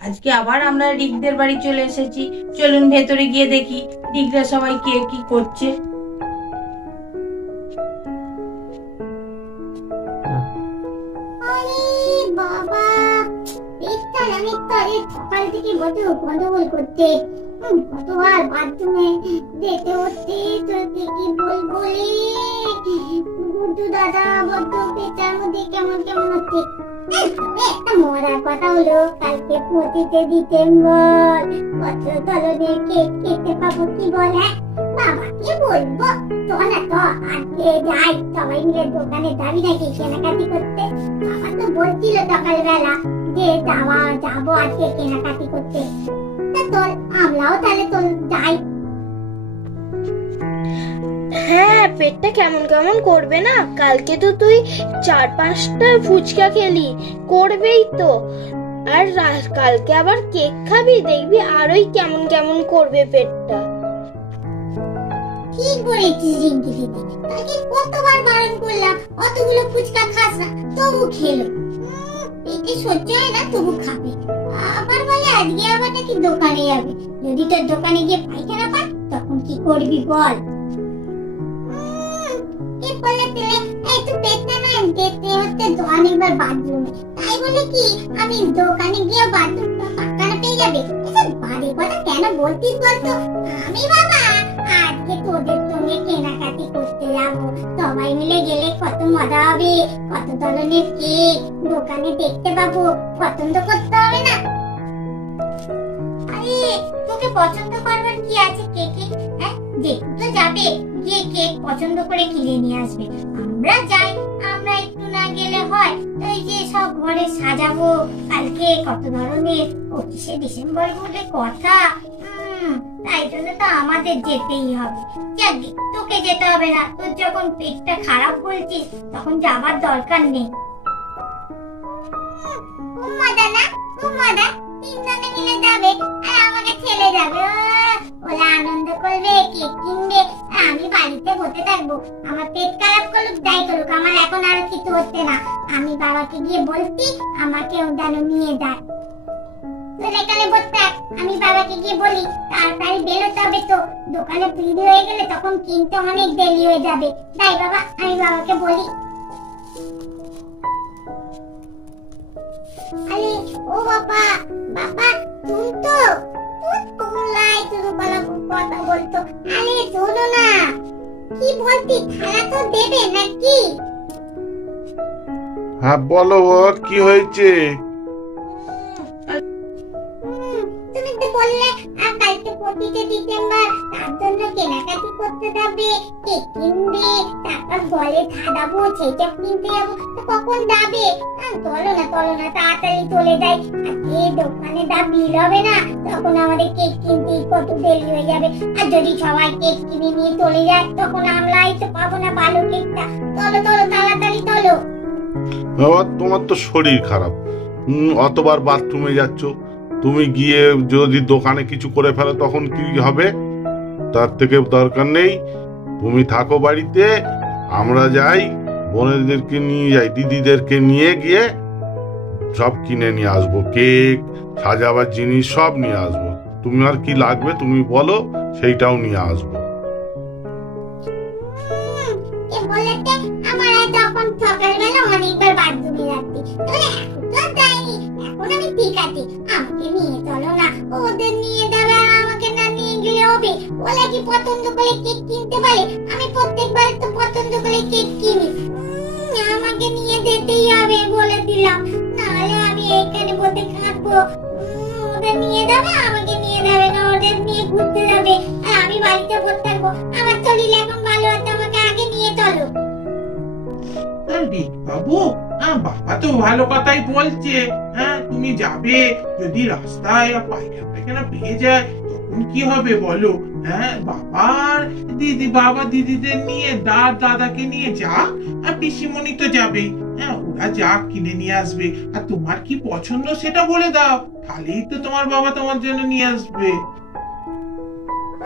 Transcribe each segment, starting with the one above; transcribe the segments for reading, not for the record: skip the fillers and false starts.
আজকে আবার আমরা রিকদের বাড়ি চলে এসেছি। চলুন ভেতরে গিয়ে দেখি রিকরা সবাই কে কি করছে। বাবা, সকাল থেকে বসে গন্ডগোল করতে, কতবার বাথরুমে যেতে হচ্ছে, কি বলবো গুড্ডু দাদা, বড্ড পেটার মধ্যে কেমন কেমন হচ্ছে। একটা মজার কথা হলো, কালকে 25শে ডিসেম্বর, বছর ধরনের কেক খেতে পাবো, কি বল? হ্যাঁ বাবাকে বলবো, তো না তো আজকে যাই, সবাই মিলে দোকানে যাবি নাকি কেনাকাটি করতে? বাবা তো বলছিল সকালবেলা যে যাবো আজকে কেনাকাটি করতে। চল আমরাও তাহলে চল যাই। হ্যাঁ, পেটটা কেমন কেমন করবে না? কালকে তো তুই 4-5টা ফুচকা খেলি, করবেই তো। আর কালকে আবার কেক খাবি, দেখবি আরোই কেমন কেমন করবে পেটটা। কি করেছিস রিঙ্কি দিদি? কালকে কতবার বারণ করলাম অতগুলো ফুচকা খাস না, তবু খেলো। পেটে সহ্য হয় না তবু খাবে। আবার বলে আজকে আবার নাকি দোকানে যাবে। যদি তোর দোকানে গিয়ে পায়খানা পায় তখন কি করবি বল? অনেকবার বাথরুমে, তাই বলে কি আমি দোকানে গিয়ে বাথরুম পায়খানা পেয়ে যাবে? বাড়ি কথা কেন বলতিস বলতো? আমি বাবা আজকে তোদের সঙ্গে কেনাকাটি করতে যাবো, সবাই মিলে গেলে কত মজা হবে, কত ধরনের কেক দোকানে দেখতে পাবো, পছন্দ করতে হবে না? আরে তোকে পছন্দ করবার কি আছে কেকে? হ্যাঁ, যেহেতু তো যাবে, গিয়ে কেক পছন্দ করে কিনে নিয়ে আসবে। আমরা যাই, আমরা একটু না গেলে হয়? এই যে সব ঘরে সাজাবো, কালকে কত ধরনের 25শে ডিসেম্বর বলে কথা, তাই জন্য তো আমাদের যেতেই হবে। যাকে তোকে যেতে হবে না, তোর যখন পেটটা খারাপ বলছিস তখন যাবার দরকার নেই। মজা না, খুব মজা, তিনজনে মিলে যাবে আর আমাকে ছেড়ে যাবে। ওরা আনন্দ করবে, কেক কিনবে, আমি বাড়িতে বসে থাকবো। আমার পেট খারাপ করুক, যাই করুক, আমার এখন আর কিছু হচ্ছে না। আমি বাবাকে গিয়ে বলছি আমাকে যেন নিয়ে যায়। এখানে বসে থাক, আমি বাবাকে গিয়ে বলি তাড়াতাড়ি বেরোতে হবে, তো দোকানে ভিড় হয়ে গেলে তখন কিনতে অনেক দেরি হয়ে যাবে। তাই বাবা, আমি বাবাকে বলি। আরে ও বাবা, বাবা তুমি তো কথা বলতো। আরে শোনো না, কি বলতি? খালা তো দেবে নাকি? হ্যাঁ বলো, কি হয়েছে? তুমি তো বললে কালকে 25শে ডিসেম্বর, তার জন্য কেনাকাটি করতে যাবে, কেক কিনবে, তারপর বলে খাওয়াবো, সেটা কিনতে যাবো। কখন যাবে? চলো না তাড়াতাড়ি চলে যাই, আজকে দোকানে যা ভিড় হবে না, তখন আমাদের কেক কিনতে কত দেরি হয়ে যাবে। আর যদি সবাই কেক কিনে নিয়ে চলে যায় তখন আমরাই তো পাবো না ভালো কেকটা। চলো তাড়াতাড়ি চলো। বাবা, তোমার তো শরীর খারাপ, অতবার বাথরুমে যাচ্ছ, তুমি গিয়ে যদি দোকানে কিছু করে ফেলো তখন কি হবে? তার থেকে দরকার নেই, তুমি থাকো বাড়িতে, আমরা যাই, বোনেদেরকে নিয়ে যাই, দিদিদেরকে নিয়ে গিয়ে সব কিনে নিয়ে আসবো, কেক, সাজাবার জিনিস সব নিয়ে আসবো। তুমি আর কি লাগবে তুমি বলো, সেইটাও নিয়ে আসবো। সকালবেলা অনেকবার বাথরুমে যাচ্ছি, এখন আমি ঠিক আছি, আমাকে নিয়ে চলো না। ওদের নিয়ে যাবে আর আমাকে না নিয়ে গেলে হবে? ওরা কি পছন্দ করে কেক কিনতে পারে? আমি প্রত্যেকবার তো পছন্দ করে কেক কিনি। আমাকে নিয়ে যেতেই হবে বলে দিলাম, নাহলে আমি এখানে বসে কাঁদবো। ওদের নিয়ে যাবে, আমাকে নিয়ে যাবে না, ওদের নিয়ে ঘুরতে যাবে আর আমি বাড়িতে বসে থাকবো। আমার শরীর এখন ভালো আছে, আমাকে আগে নিয়ে চলো। বাবু, বাবা তো ভালো কথাই বলছে। হ্যাঁ, তুমি যাবে, যদি রাস্তায় পায়খানা পেয়ে যায় তখন কি হবে বলো? হ্যাঁ, বাবা দিদিদের নিয়ে, দাদাকে নিয়ে যা, আর পিসিমণি তো যাবেই। হ্যাঁ, ওরা যা কিনে নিয়ে আসবে, আর তোমার কি পছন্দ সেটা বলে দাও, তাহলেই তো তোমার বাবা তোমার জন্য নিয়ে আসবে।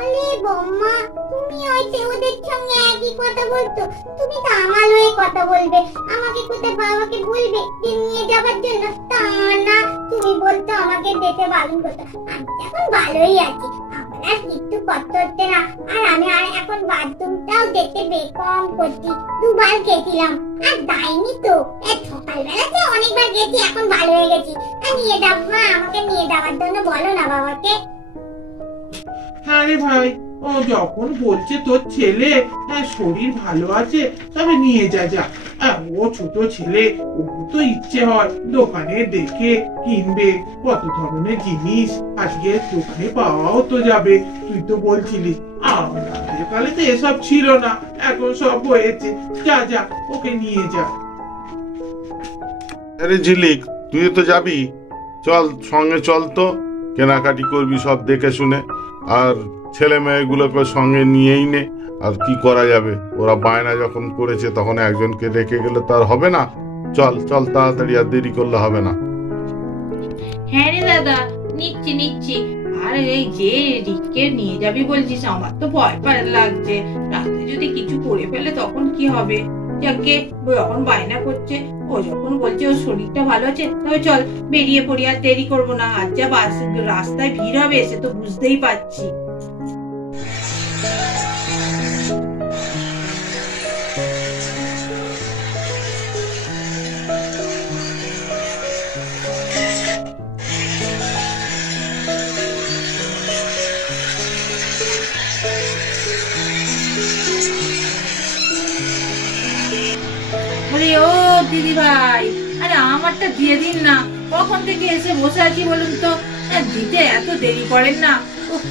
আরে বম্মা, তুমি হয়তো ওদের সঙ্গে একই কথা বলতো, তুমি তো আমার হয়ে কথা বলবে, আমাকে কোথায় বাবাকে বলবে যে নিয়ে যাবার জন্য? তা না, তুমি বলতো আমাকে দিতে ভালো হতো। আমি তো এখন ভালোই আছি, আমার আর কিছু করতে হচ্ছে না। আর আমি আর এখন বাথরুমটাও দেখতে বেকম করছি, দুবার গেছিলাম আর যাইনি তো। সকালবেলাতে অনেকবার গেছি, এখন ভালো হয়ে গেছি। আর নিয়ে যাও মা, আমাকে নিয়ে যাওয়ার জন্য বলো না বাবাকে। হ্যাঁ রে ভাই, ও যখন বলছে তোর ছেলে শরীর ভালো আছে তবে নিয়ে যা। ও ছোট ছেলে, ও তো ইচ্ছে হয় দোকানে দেখে কিনবে, কত ধরনের জিনিস আজকে দোকানে পাওয়াও তো যাবে। তুই তো বলছিলি আমাদের কালে তো এসব ছিল না, এখন সব হয়েছে। যা ওকে নিয়ে যা। আরে ঝিলিক, তুই তো যাবি, চল সঙ্গে চল তো, কেনাকাটি করবি সব দেখে শুনে। আর ছেলে মেয়েগুলোকে সঙ্গে নিয়েই নে, আর কি করা যাবে, ওরা বায়না যখন করেছে তখন একজনকে রেখে গেলে তো আর হবে না। চল চল তাড়াতাড়ি, আর দেরি করলে হবে না। হ্যাঁ রে দাদা, নিচ্ছি। আর এই যে রিককে নিয়ে যাবি বলছিস, আমার তো ভয় লাগছে, রাতে যদি কিছু করে ফেলে তখন কি হবে। যাকে যখন বায়না করছে, ও যখন বলছে ওর শরীরটা ভালো আছে, তবে চল বেরিয়ে পড়ি, আর দেরি করবো না। আজ যা রাস্তায় ভিড় হবে সে তো বুঝতেই পারছি। ও দিদি ভাই, আরে আমারটা দিয়ে দিন না, কখন থেকে এসে বসে আছি বলুন তো। দিতে এত দেরি করেন না।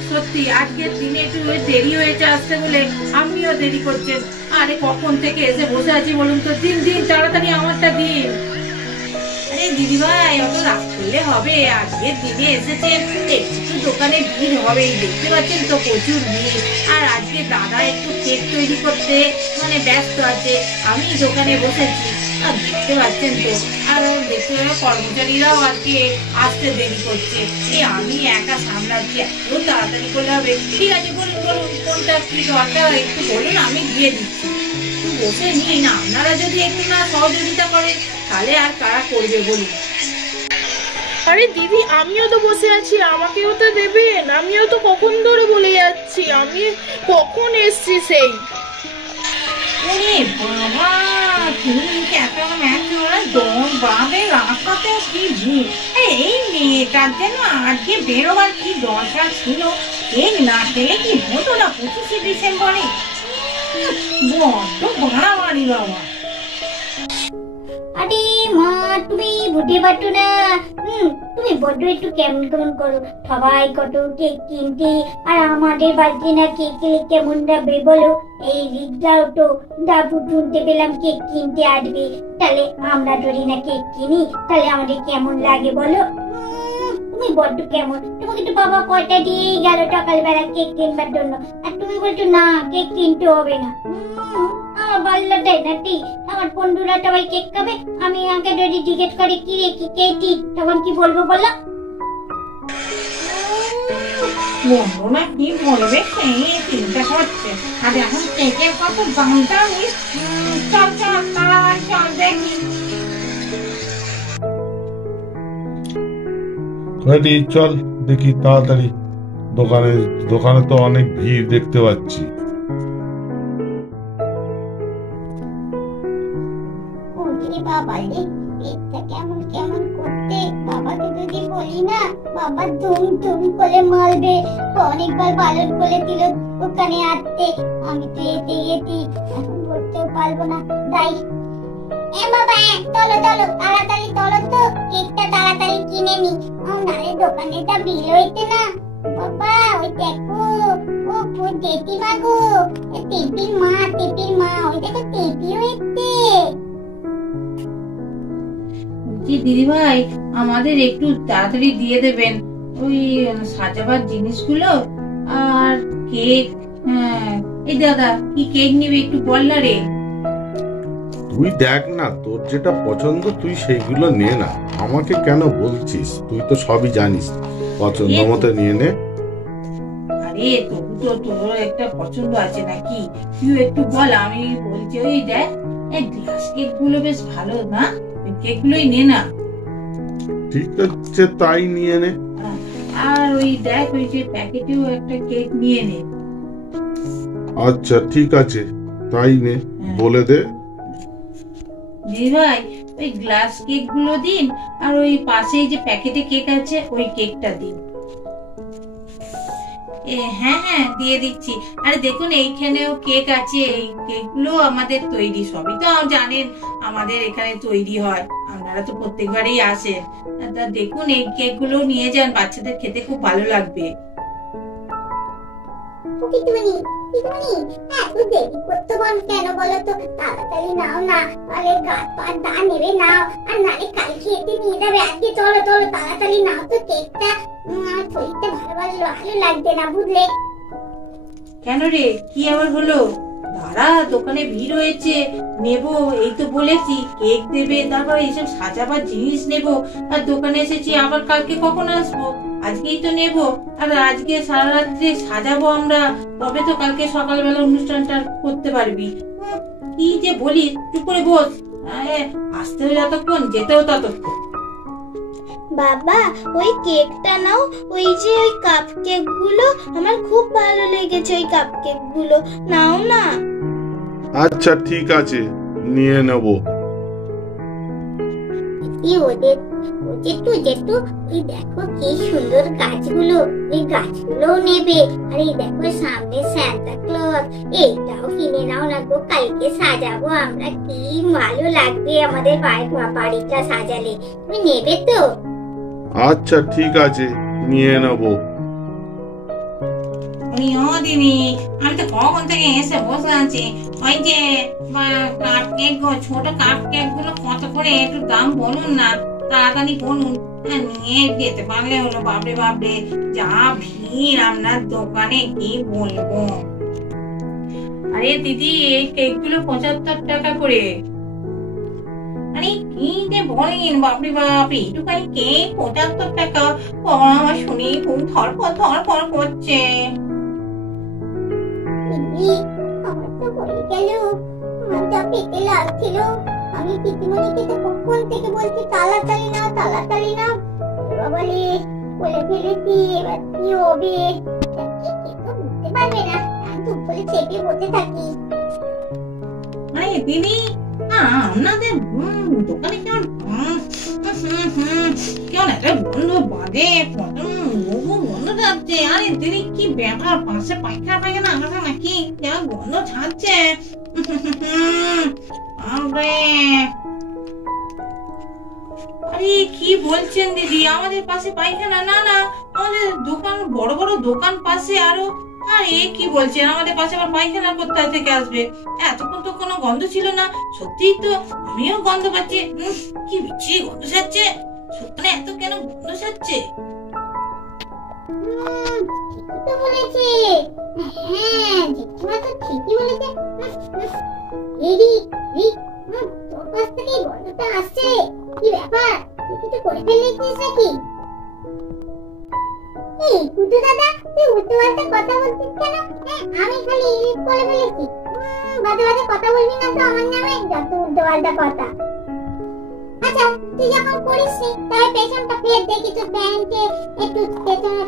সত্যি আজকের দিনে একটু দেরি হয়েছে আসতে বলে আপনিও দেরি করছেন। আরে কখন থেকে এসে বসে আছি বলুন তো, দিন তাড়াতাড়ি আমারটা দিন। আরে দিদি ভাই, অত রাগ করলে হবে, আজকের দিনে এসেছেন, একটু দোকানে ভিড় হবে, দেখতে পাচ্ছেন তো প্রচুর ভিড়। আর আজকে দাদা একটু কেক তৈরি করতে ব্যস্ত আছে, আমি দোকানে বসেছি, আর দেখতে পাচ্ছেন তো। আর দেখতে কর্মচারীরাও আজকে আসতে দেরি করছে, আমি একা সামলাচ্ছি, এত তাড়াতাড়ি করলে হবে। ঠিক আছে, বলুন কোনটা কি দরকার একটু বলুন, আমি দিয়ে দিচ্ছি। বসে নিন, আপনারা যদি একটু না সহযোগিতা করেন তাহলে আর কারা করবে বলুন। আরে দিদি, আমিও তো বসে আছি, আমাকেও তো দেবেন। আমিও তো কখন ধরে বলে যাচ্ছি, আমি কখন এসছি সেই। ওরে বাবা, তুমি একা ম্যাচরা দম বাঁধে, রাস্তাতেও কি ভিড়। এই মেয়েটার যেন আজকে বেরোবার কি দরকার ছিল, কেক না খেলে কি হতো না 25শে ডিসেম্বরে। বড্ড বাড়াবাড়ি বাবা। আরে মা, তুমি বুঝতে পারছো না, তুমি বড্ড একটু কেমন করো। সবাই কত কেক কিনতে, আর আমাদের বাড়িতে না কেক খেলে কেমন যাবে বলো। এই রিকটাও তো দাদু শুনতে পেলাম কেক কিনতে আসবে, তাহলে আমরা যদি না কেক কিনি তাহলে আমাদের কেমন লাগে বলো। তুমি বড্ড কেমন, তোমাকে তো বাবা কয়টা দিয়েই গেল সকালবেলা কেক কিনবার জন্য, আর তুমি বলছো না কেক কিনতে হবে না। বললো দেয় না ঠিক, আমার বন্ধুরা সবাই কেক খাবে, আমি আমাকে যদি জিজ্ঞেস করে কি রে কি কেক, তখন কি বলবো বলো। বন্ধুরা কি বলবে সেই চিন্তা করছে, আর এখন কেকের কত দাম জানিস। চল দেখি। চল দেখি তাড়াতাড়ি, দোকানে তো অনেক ভিড় দেখতে পাচ্ছি। বাবা রে, পেটটা কেমন করতে, বাবাকে যদি বলি না বাবা ধুম করে মারবে। অনেকবার বারণ করে দিল ওখানে আসতে, আমি তো এতে গেছি, এখন করতেও পারবো না। যাই বাবা, চলো তাড়াতাড়ি চলো তো, কেকটা তাড়াতাড়ি কিনে নি, নারে দোকানে তা বিল হইতে না। বাবা ওই দেখো, ও জেঠিমা গো, টেপির মা, ওই দেখো টেপি হইতে। দিদি ভাই, আমাদের একটু তাড়াতাড়ি দিয়ে দেবেন ওই সাজাবার জিনিসগুলো আর কেক। এই দাদা, কি কেক নিবি একটু বল না রে। তুই দেখ না, তোর যেটা পছন্দ তুই সেইগুলো নে না, আমাকে কেন বলছিস? তুই তো সবই জানিস, পছন্দ মতো নিয়ে নে। আরে তবু তো তোর একটা পছন্দ আছে নাকি, তুই একটু বল, আমি বলছি। ওই দেখ, এই গ্লাস কেক গুলো বেশ ভালো না, কেক গুলোই নে না। ঠিক আছে, তাই নিয়ে নে। আর ওই দেখ ওই যে প্যাকেটেও একটা কেক নিয়ে নে। আচ্ছা ঠিক আছে, তাই নে, বলে দে। দিদি ভাই ওই গ্লাস কেক গুলো দিন, আর ওই পাশে যে প্যাকেটে কেক আছে ওই কেকটা দিন। হ্যাঁ হ্যাঁ দিয়ে দিচ্ছি। আরে দেখুন এইখানেও কেক আছে, এই কেক গুলো আমাদের তৈরি, সবই তো জানেন আমাদের এখানে তৈরি হয়, আপনারা তো প্রত্যেকবারই আসেন। তা দেখুন এই কেক গুলো নিয়ে যান, বাচ্চাদের খেতে খুব ভালো লাগবে। দিদিমণি দিদিমণি এত দেরি করতে বল কেন বলো তো? তাড়াতাড়ি নাও না, তাহলে গাছ পাত দা নেবে নাও, আর নালে কালকে এতে নিয়ে যাবে। আজকে চলো চলো তাড়াতাড়ি নাও তো কেকটা, আমার শরীরটা ভালো লাগছে না বুঝলে। কেন রে, কি আবার হলো? দাঁড়া, দোকানে ভিড় হয়েছে, নেবো এই তো বলেছি, কেক দেবে, তারপর এইসব সাজাবার জিনিস নেবো, আর দোকানে এসেছি, আবার কালকে কখন আসবো? আজকেই তো নেবো, আর আজকে সারা রাত্রে সাজাবো আমরা, তবে তো কালকে সকালবেলা অনুষ্ঠানটা করতে পারবি। কি যে বলি, চুপ করে বস। আসতেও যতক্ষণ, যেতেও ততক্ষণ। বাবা ওই কেকটা নাও, ওই যে ওই কাপ কেক গুলো আমার খুব ভালো লেগেছে, ওই কাপ কেক গুলো নাও না। আচ্ছা ঠিক আছে, নিয়ে নেব। ওদের যেটু এই দেখো কি সুন্দর গাছগুলো, এই গাছগুলোও নেবে। আর এই দেখো সামনে সান্তা ক্লজ, এইটাও কিনে নাও না গো, কালকে সাজাবো আমরা, কি ভালো লাগবে আমাদের বাড়িটা সাজালে। তুমি নেবে তো? আচ্ছা ঠিক আছে, নিয়ে নেব। দিদি আমি তো কখন থেকে এসে বসে আছি, ওই যে কাপ কেক, ছোট কাপ কেক গুলো কত করে একটু দাম বলুন না, তাড়াতাড়ি বলুন, নিয়ে যেতে পারলে হলো। বাপরে বাপরে যা ভিড় আপনার দোকানে, কি বলবো। আরে দিদি এই কেক গুলো 75 টাকা করে। আরে কি যে বলেন, বাপরে বাপ, এইটুখানি কেক 75 টাকা? বাবা আমার শুনি খুব থরথর করছে। আমার তো হয়ে গেল, মাথা পেতে লাগছিল। আমি দিদিমণিকে তো কখন থেকে বলছি তাড়াতাড়ি নাও, বাবালে বলে ফেলেছি, এবার কি হবে? বুঝতে পারবে না, আমি চুপ করে চেপে বসে থাকি। আরে দিদি আপনাদের দোকানে কেমন একটা গন্ধ বাজে, গন্ধ যাচ্ছে। আরে দিদি কি ব্যাপার, পাশে পায়খানা আসে নাকি? কেমন গন্ধ ছাড়ছে। আরে কি বলছেন দিদি, আমাদের পাশে পায়খানা? না না, আমাদের দোকান, বড় বড় দোকান পাশে আরো। আর এ কি বলছেন, আমাদের পাশে আবার পায়খানা কোথা থেকে আসবে? এতক্ষণ তো কোনো গন্ধ ছিল না। সত্যি তো আমিও গন্ধ পাচ্ছি, কি বিচ্ছিরি গন্ধ ছাড়ছে। সত্যি এত কেন গন্ধ ছাড়ছে? তো বলেছে, হ্যাঁ জেঠিমা তো ঠিকই বলেছে। তোর কাছ থেকে গন্ধটা আসছে, কি ব্যাপার? তুই কিছু করে ফেলেছিস নাকি? এই কুটু দাদা, তুই উল্টো পাল্টা কথা বলছিস কেন? আমি খালি ইলিশ করে ফেলেছি? বাজে বাজে কথা বলবি না তো আমার নামে, যত উল্টো পাল্টা কথা। আচ্ছা তুই যখন করিস তাহলে পেছনটা ফের দেখি, তোর প্যান্টে একটু পেছনে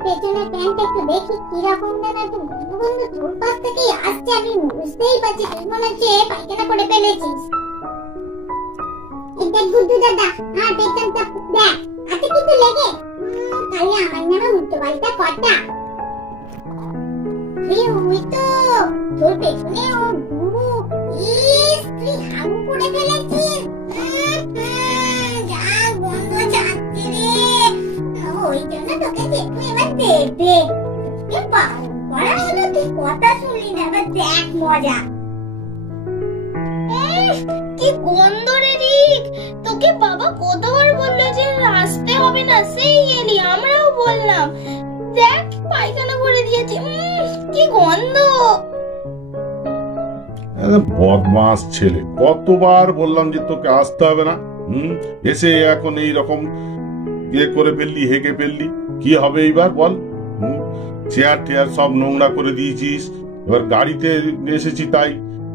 প্যান্টটা একটু দেখি কিরকম দাদা, একটু গন্ধ তোর কাছ থেকেই আসছে। আমি বুঝতেই পারছি তুই মনে হচ্ছে পায়খানা করে ফেলেছিস। দেখ গুড্ডু দাদা, আর পেছনটা দেখ, হাতে কিন্তু লেগে, তাহলে আমার নামে উল্টো পাল্টা কথা। ওই তো তোর পেছনে ও গুরু, তুই হাগু করে ফেলেছিস। যা গন্ধ যাচ্ছে রে, ওই জন্য তোকে দেখো এবার দেখবে। পড়া হলো, তুই কথা শুনলি না, এবার দেখ মজা। কি গন্ধ রে রিক, তোকে বাবা কতবার বললো যে আসতে হবে না, সেই এলি, আমরাও বললাম, দেখ পায়খানা করে দিয়েছে, কি গন্ধ। বদমাস ছেলে, কতবার বললাম যে তোকে আসতে হবে না, এসে এখন এই রকম ইয়ে করে ফেললি, হেগে ফেললি, কি হবে এইবার বল? চেয়ার টেয়ার সব নোংরা করে দিয়েছিস। এবার গাড়িতে এসেছি, তাই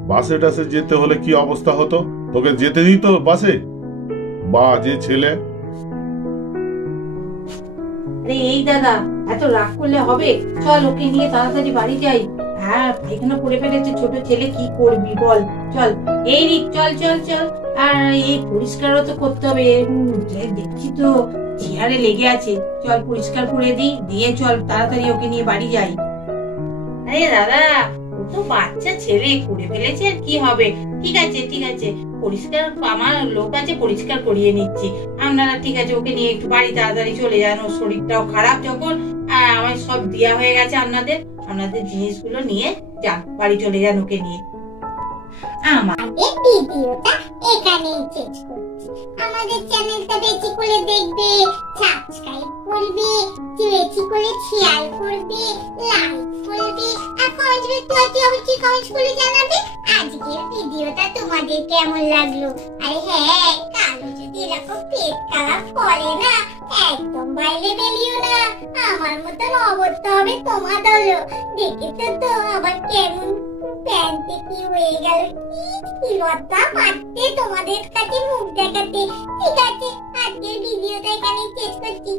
বাসে টাসে যেতে হলে কি অবস্থা হতো? তোকে যেতে দিত বাসে? বা যে ছেলে। আরে এই দাদা, এত রাগ করলে হবে? চল ওকে নিয়ে তাড়াতাড়ি বাড়ি যাই। হ্যাঁ, পায়খানা করে ফেলেছে ছোট ছেলে, কি করবি বল? চল এই রিক, চল চল চল। আর এই পরিষ্কারও তো করতে হবে, দেখছি তো চেয়ারে লেগে আছে। চল পরিষ্কার করে দিই, দিয়ে চল তাড়াতাড়ি ওকে নিয়ে বাড়ি যাই। আরে দাদা, ও তো বাচ্চা ছেলে, করে ফেলেছে, আর কি হবে? ঠিক আছে ঠিক আছে, পরিষ্কার আমার লোক আছে, পরিষ্কার করিয়ে নিচ্ছি। আপনারা ঠিক আছে ওকে নিয়ে একটু বাড়ি তাড়াতাড়ি চলে যান, ওর শরীরটাও খারাপ যখন। আর আমার সব দেয়া হয়ে গেছে, আপনাদের জিনিসগুলো নিয়ে যান, বাড়ি চলে যান ওকে নিয়ে। আমার আজকের ভিডিওটা এখানেই শেষ করছি। আমাদের চ্যানেলটা বেশি করে দেখবে, সাবস্ক্রাইব করবে, বেশি করে শেয়ার করবে, লাইক করবে, আর কমেন্ট বক্সে অবশ্যই কমেন্ট করে জানাবে আজকের ভিডিওটা তোমাদের কেমন লাগলো। আর হ্যাঁ, কালো যদি এরকম পেট খারাপ করে না, একদম বাইরে বেরিও না, আমার মতন অবস্থা হবে তোমাদেরও। দেখেছো তো আবার কেমন প্যান্টে কি হয়ে গেল, কি লজ্জা পাচ্ছে তোমাদের কাছে মুখ দেখাতে। ঠিক আছে, আজকের ভিডিওটা এখানে শেষ করছি।